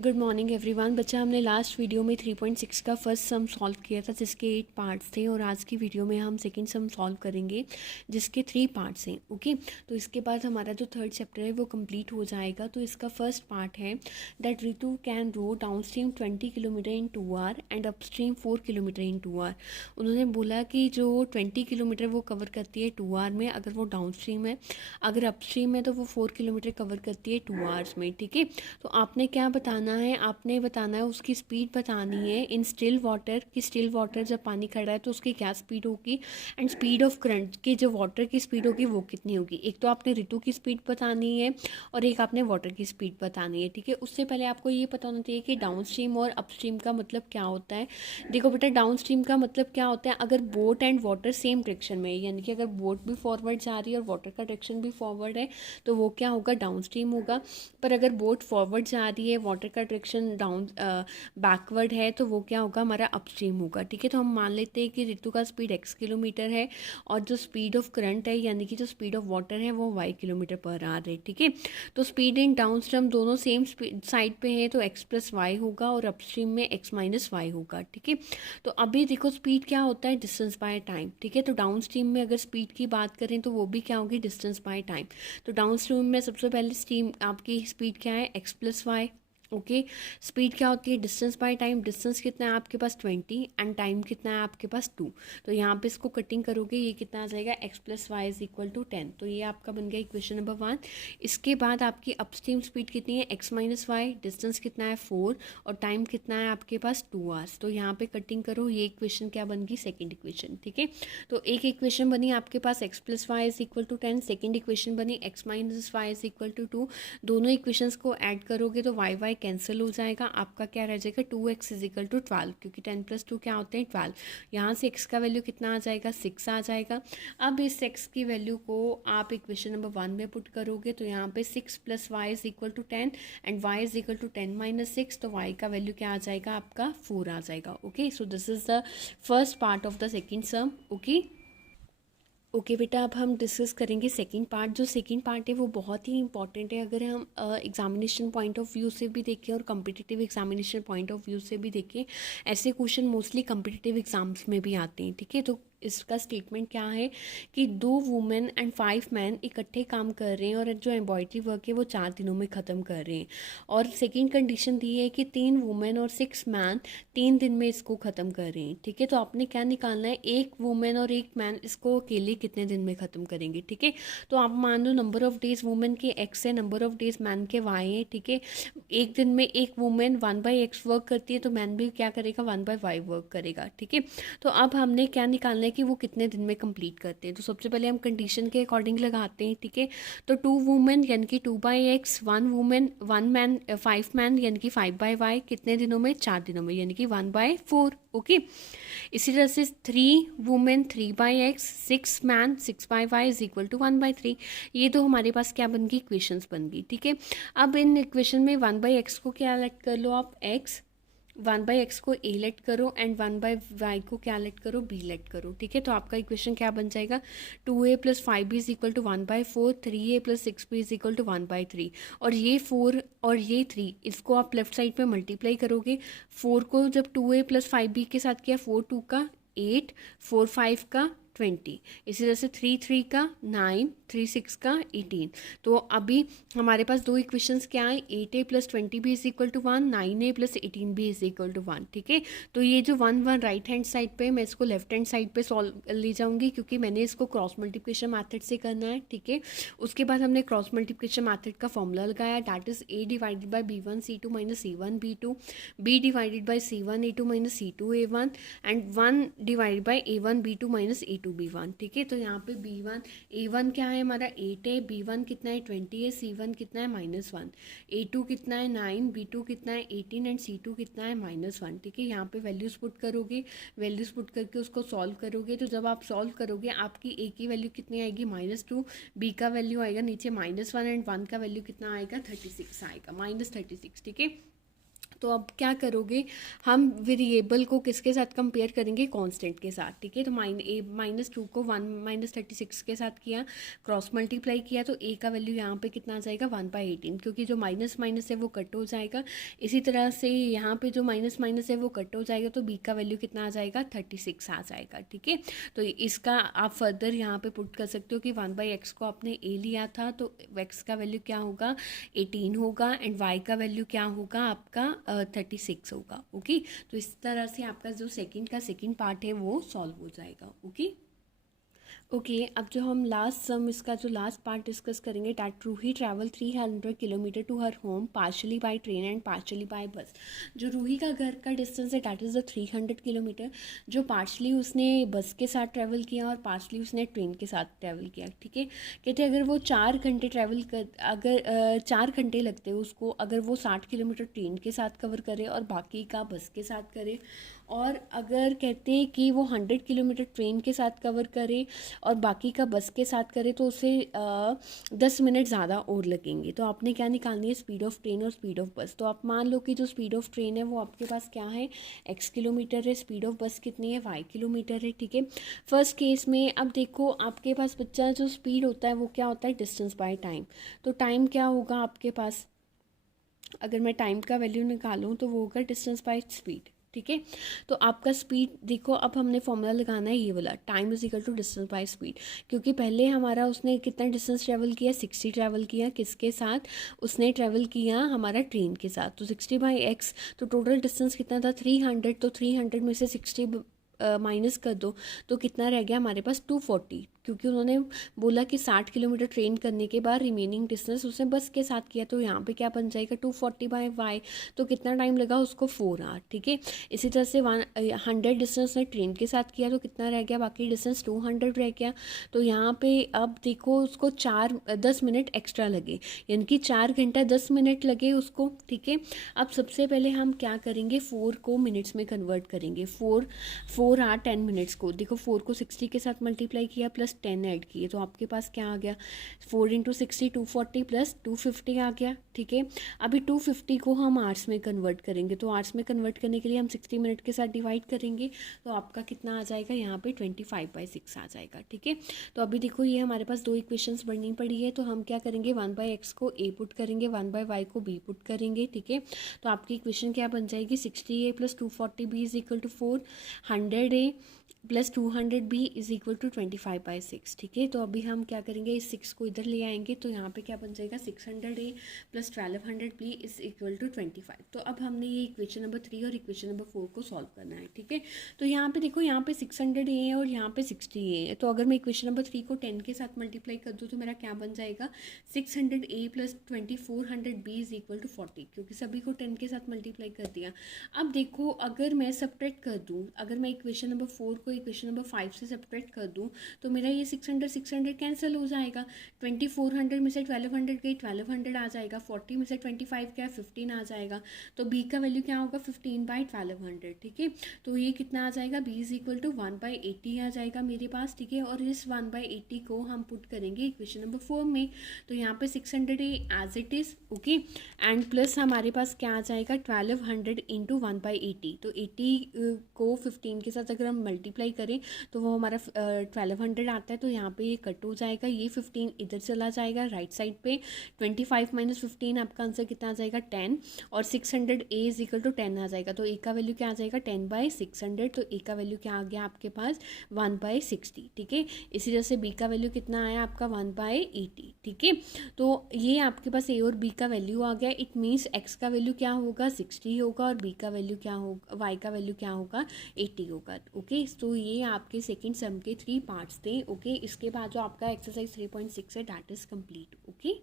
Good morning everyone. बच्चा, हमने last video में 3.6 का फर्स्ट सम सॉल्व किया था जिसके 8 पार्ट्स थे, और आज की वीडियो में हम सेकंड सम सॉल्व करेंगे जिसके 3 पार्ट्स हैं। ओके, तो इसके बाद हमारा जो थर्ड चैप्टर है वो कंप्लीट हो जाएगा। तो इसका फर्स्ट पार्ट है that Ritu can row downstream 20 kilometre in 2 hour and upstream 4 kilometre in 2 hour. उन्होंने बोला कि जो 20 किलोमीटर वो कवर करती है 2 आवर में अगर वो डाउन स्ट्रीम है, अगर अपस्ट्रीम है तो वो 4 किलोमीटर कवर करती है 2 आवर्स में। ठीक है, तो आपने क्या बताना है, आपने बताना है उसकी स्पीड बतानी है इन स्टिल वाटर कि स्टिल वाटर जब पानी खड़ा है तो उसकी क्या स्पीड होगी, एंड स्पीड ऑफ करंट की जो वाटर की स्पीड होगी वो कितनी होगी। एक तो आपने ऋतु की स्पीड बतानी है और एक आपने वाटर की स्पीड बतानी है। ठीक है, उससे पहले आपको ये पता होना चाहिए कि डाउन स्ट्रीम और अपस्ट्रीम का मतलब क्या होता है। देखो बेटा, डाउन स्ट्रीम का मतलब क्या होता है, अगर boat and water same direction में है, यानी कि अगर बोट भी फॉरवर्ड जा रही है और वाटर का डायरेक्शन भी फॉरवर्ड है तो वो क्या होगा, डाउन स्ट्रीम होगा। पर अगर बोट फॉरवर्ड जा रही है, वाटर का डायरेक्शन डाउन बैकवर्ड है, तो वो क्या होगा, हमारा अपस्ट्रीम होगा। ठीक है, तो हम मान लेते हैं कि ऋतु का स्पीड x किलोमीटर है और जो स्पीड ऑफ करंट है यानी कि जो स्पीड ऑफ वाटर है वो y किलोमीटर पर आवर है। ठीक है, तो स्पीड इन डाउन स्ट्रीम दोनों सेम साइड पे है तो x प्लस वाई होगा और अपस्ट्रीम में x माइनस वाई होगा। ठीक है, तो अभी देखो स्पीड क्या होता है, डिस्टेंस बाय टाइम। ठीक है, तो डाउन स्ट्रीम में अगर स्पीड की बात करें तो वो भी क्या होगी, डिस्टेंस बाय टाइम। तो डाउन स्ट्रीम में सबसे पहले स्ट्रीम आपकी स्पीड क्या है, x plus y. Okay, speed क्या होती है, डिस्टेंस बाय टाइम। डिस्टेंस कितना है आपके पास 20 एंड टाइम कितना है आपके पास 2। तो यहाँ पे इसको कटिंग करोगे, ये कितना आ जाएगा, x plus y is equal to 10। तो ये आपका बन गया इक्वेशन नंबर 1। इसके बाद आपकी अपस्ट्रीम स्पीड कितनी है, x माइनस वाई, डिस्टेंस कितना है 4 और टाइम कितना है आपके पास 2 आवर्स। तो यहाँ पे कटिंग करो, ये इक्वेशन क्या बन गई, सेकेंड इक्वेशन। ठीक है, तो एक इक्वेशन बनी आपके पास x plus y is equal to 10, second equation बनी x minus y is equal to 2। दोनों इक्वेशंस को ऐड करोगे तो वाई वाई कैंसिल हो जाएगा, आपका क्या रह जाएगा, 2x इज इक्वल टू 12, क्योंकि 10 प्लस 2 क्या होते हैं 12। यहाँ से x का वैल्यू कितना आ जाएगा, 6 आ जाएगा। अब इस x की वैल्यू को आप इक्वेशन नंबर 1 में पुट करोगे तो यहाँ पे 6 plus y is equal to 10 and y is equal to 10 minus 6, तो y का वैल्यू क्या आ जाएगा, आपका 4 आ जाएगा। Okay, so this is the first part of the second sum. Okay बेटा, अब हम डिस्कस करेंगे सेकंड पार्ट। जो सेकंड पार्ट है वो बहुत ही इंपॉर्टेंट है। अगर हम एग्जामिनेशन पॉइंट ऑफ व्यू से भी देखें और competitive examination point of view से भी देखें, ऐसे क्वेश्चन मोस्टली कम्पिटिटिव एग्जाम्स में भी आते हैं। ठीक है, तो इसका स्टेटमेंट क्या है कि 2 वुमेन एंड 5 मैन इकट्ठे काम कर रहे हैं और जो एम्ब्रॉयडरी वर्क है वो 4 दिनों में ख़त्म कर रहे हैं। और सेकंड कंडीशन दी है कि 3 वुमेन और 6 मैन 3 दिन में इसको ख़त्म कर रहे हैं। ठीक है, तो आपने क्या निकालना है, एक वुमेन और एक मैन इसको अकेले कितने दिन में ख़त्म करेंगे। ठीक है, तो आप मान लो नंबर ऑफ डेज वुमेन के x है, नंबर ऑफ डेज मैन के y है। ठीक है, एक दिन में एक वुमेन 1/x वर्क करती है तो मैन भी क्या करेगा, 1/y वर्क करेगा। ठीक है, तो अब हमने क्या निकालना है कि वो कितने दिन में कंप्लीट करते हैं। तो सबसे पहले हम कंडीशन के अकॉर्डिंग लगाते हैं। ठीक है, तो 2 वुमेन यानी कि 2/x, 1 वुमेन 1 मैन 5 मैन यानी कि 5/y कितने दिनों में, 4 दिनों में यानी कि 1/4। ओके, इसी तरह से 3 women 3/x, 6 man 6/y is equal to 1/3। ये तो हमारे पास क्या बन गई, इक्वेशंस बन गई। ठीक है, अब इन इक्वेशन में 1/x को क्या लेट कर लो आप, x, 1/x को a लेट करो एंड 1/y को क्या लेट करो, b लेट करो। ठीक है, तो आपका इक्वेशन क्या बन जाएगा, 2a plus 5b is equal to 1/4, 3a plus 6b is equal to 1/3। और ये 4 और ये 3 इसको आप लेफ्ट साइड पे मल्टीप्लाई करोगे। 4 को जब 2a प्लस 5b के साथ किया, 4 2 का 8, 4 5 का 20, इसी तरह से 3 3 का 9, 3 6 का 18। तो अभी हमारे पास दो इक्वेशंस क्या है, 8a plus 20b is equal to 1, 9a plus 18b is equal to 1। ठीक है, तो ये जो 1 1 राइट हैंड साइड पे, मैं इसको लेफ्ट हैंड साइड पे सॉल्व ले जाऊंगी क्योंकि मैंने इसको क्रॉस मल्टीप्लिकेशन मैथड से करना है। ठीक है, उसके बाद हमने क्रॉस मल्टीप्लिकेशन मैथड का फॉर्मूला लगाया, that is a divided by b1 c2 minus c1 b2, b divided by c1 a2 minus c2 a1 and 1 divided by a1 b2 minus a2 b1। ठीक है, तो यहाँ पे b1 a1 क्या है हमारा 8 है, b1 कितना है 20 है, c1 कितना है -1, a2 कितना है 9, b2 कितना है 18 एंड c2 कितना है -1। ठीक है, यहाँ पे वैल्यूज पुट करोगे, वैल्यूज पुट करके उसको सॉल्व करोगे। तो जब आप सॉल्व करोगे आपकी a की वैल्यू कितनी आएगी, -2, b का वैल्यू आएगा नीचे -1 एंड 1 का वैल्यू कितना आएगा 36 आएगा, -36। ठीक है, तो अब क्या करोगे, हम वेरिएबल को किसके साथ कंपेयर करेंगे, कांस्टेंट के साथ, ठीक है। तो -2 को 1 - 36 के साथ किया, क्रॉस मल्टीप्लाई किया, तो a का वैल्यू यहाँ पे कितना आ जाएगा 1/18, क्योंकि जो माइनस माइनस है वो कट हो जाएगा। इसी तरह से यहाँ पे जो माइनस माइनस है वो कट हो जाएगा, तो b का वैल्यू कितना आ जाएगा 36 आ जाएगा, ठीक है। तो इसका आप फर्दर यहाँ पे पुट कर सकते हो कि 1/x को आपने a लिया था, तो x का वैल्यू क्या होगा 18 होगा, एंड y का वैल्यू क्या होगा आपका 36 होगा, ओके। तो इस तरह से आपका जो सेकंड पार्ट है वो सॉल्व हो जाएगा, ओके। ओके अब जो हम इसका जो लास्ट पार्ट डिस्कस करेंगे, that Ruhi travel 300 kilometre to her home partially by train and partially by bus. जो रूही का घर का डिस्टेंस है डैट इज़ द 300 किलोमीटर, जो पार्शली उसने बस के साथ ट्रैवल किया और पार्शली उसने ट्रेन के साथ ट्रैवल किया, ठीक है। कहते अगर वो 4 घंटे ट्रैवल कर, अगर 4 घंटे लगते हैं उसको, अगर वो 60 किलोमीटर ट्रेन के साथ कवर करे और बाकी का बस के साथ करे, और अगर कहते हैं कि वो 100 किलोमीटर ट्रेन के साथ कवर करे और बाकी का बस के साथ करे, तो उसे 10 मिनट ज़्यादा और लगेंगे। तो आपने क्या निकालनी है, स्पीड ऑफ ट्रेन और स्पीड ऑफ बस। तो आप मान लो कि जो स्पीड ऑफ ट्रेन है वो आपके पास क्या है x किलोमीटर है, स्पीड ऑफ बस कितनी है y किलोमीटर है, ठीक है। फर्स्ट केस में अब देखो आपके पास बच्चा जो स्पीड होता है वो क्या होता है डिस्टेंस बाय टाइम। तो टाइम क्या होगा आपके पास, अगर मैं टाइम का वैल्यू निकालूँ तो वो होगा डिस्टेंस बाय स्पीड, ठीक है। तो आपका स्पीड देखो, अब हमने फॉर्मूला लगाना है ये वाला, time is equal to distance by speed, क्योंकि पहले हमारा उसने कितना डिस्टेंस ट्रैवल किया 60 ट्रैवल किया, किसके साथ, उसने ट्रैवल किया हमारा ट्रेन के साथ। तो 60/x, तो टोटल डिस्टेंस कितना था 300, तो 300 में से 60 माइनस कर दो तो कितना रह गया हमारे पास 240, क्योंकि उन्होंने बोला कि 60 किलोमीटर ट्रेन करने के बाद रिमेनिंग डिस्टेंस उसने बस के साथ किया, तो यहाँ पे क्या बन जाएगा 240/y, तो कितना टाइम लगा उसको 4 आवर, ठीक है। इसी तरह से 100 डिस्टेंस ने ट्रेन के साथ किया, तो कितना रह गया बाकी डिस्टेंस 200 रह गया। तो यहाँ पे अब देखो उसको 10 मिनट एक्स्ट्रा लगे, यानी कि 4 घंटा 10 मिनट लगे उसको, ठीक है। अब सबसे पहले हम क्या करेंगे, 4 को मिनट्स में कन्वर्ट करेंगे। 4 आवर 10 मिनट्स को देखो, 4 को 60 के साथ मल्टीप्लाई किया प्लस 10 ऐड किए, तो आपके पास क्या आ गया 4 × 60 240 प्लस 250 आ गया, ठीक है। अभी 250 को हम आवर्स में कन्वर्ट करेंगे, तो आवर्स में कन्वर्ट करने के लिए हम 60 मिनट के साथ डिवाइड करेंगे, तो आपका कितना आ जाएगा यहाँ पे 25/6 आ जाएगा, ठीक है। तो अभी देखो ये हमारे पास 2 इक्वेशंस बननी पड़ी है, तो हम क्या करेंगे 1/x को a पुट करेंगे, 1/y को b पुट करेंगे, ठीक है। तो आपकी इक्वेशन क्या बन जाएगी 60a + 240b = 4, 100a + 200b = 25/6, ठीक है। तो अभी हम क्या करेंगे, इस 6 को इधर ले आएंगे, तो यहाँ पे क्या बन जाएगा 600a + 1200b = 25। तो अब हमने ये इक्वेशन नंबर 3 और इक्वेशन नंबर 4 को सॉल्व करना है, ठीक है। तो यहाँ पे देखो, यहाँ पे 600a है और यहाँ पे 60a है, तो अगर मैं इक्वेशन नंबर 3 को 10 के साथ मल्टीप्लाई कर दूँ तो मेरा क्या बन जाएगा 600a + 2400b = 40, क्योंकि सभी को 10 के साथ मल्टीप्लाई कर दिया। अब देखो अगर मैं सब्ट्रैक्ट कर दूँ, अगर मैं इक्वेशन नंबर 4 को इक्वेशन नंबर 5 से सब्ट्रैक्ट कर दूँ तो मेरा ये 600 कैंसिल हो जाएगा। 2400 में से 1200 गई, 1200 आ जाएगा, 40 में से 25 क्या 15 आ जाएगा, तो b का वैल्यू क्या होगा 15/1200, ठीक है। तो ये कितना आ जाएगा b = 1/80 आ जाएगा मेरे पास, ठीक है। और इस 1/80 को हम पुट करेंगे इक्वेशन नंबर 4 में, तो यहाँ पे 600a as it is, okay, and plus हमारे पास क्या आ जाएगा 1200 × 1/80, तो 80 को 15 के साथ अगर हम मल्टीप्लाई करें तो वो हमारा 1200 आता है, तो यहाँ पे ये कट हो जाएगा, ये 15 इधर चला जाएगा राइट साइड पे, 25 - 15 आपका आंसर कितना आ जाएगा 10, और 600a = 10 आ जाएगा, तो a का वैल्यू क्या आ जाएगा 10/600, तो a का वैल्यू क्या आ गया आपके पास 1/60, ठीक है। इसी तरह से b का वैल्यू कितना आया आपका 1/80, ठीक है। तो ये आपके पास a और b का वैल्यू आ गया, इट मीन्स x का वैल्यू क्या होगा 60 होगा और b का वैल्यू क्या होगा, y का वैल्यू क्या होगा 80 होगा, ओके। तो ये आपके सेकंड सम के 3 पार्ट्स थे, ओके। इसके बाद जो आपका एक्सरसाइज 3.6 है डैट इज कंप्लीट, ओके।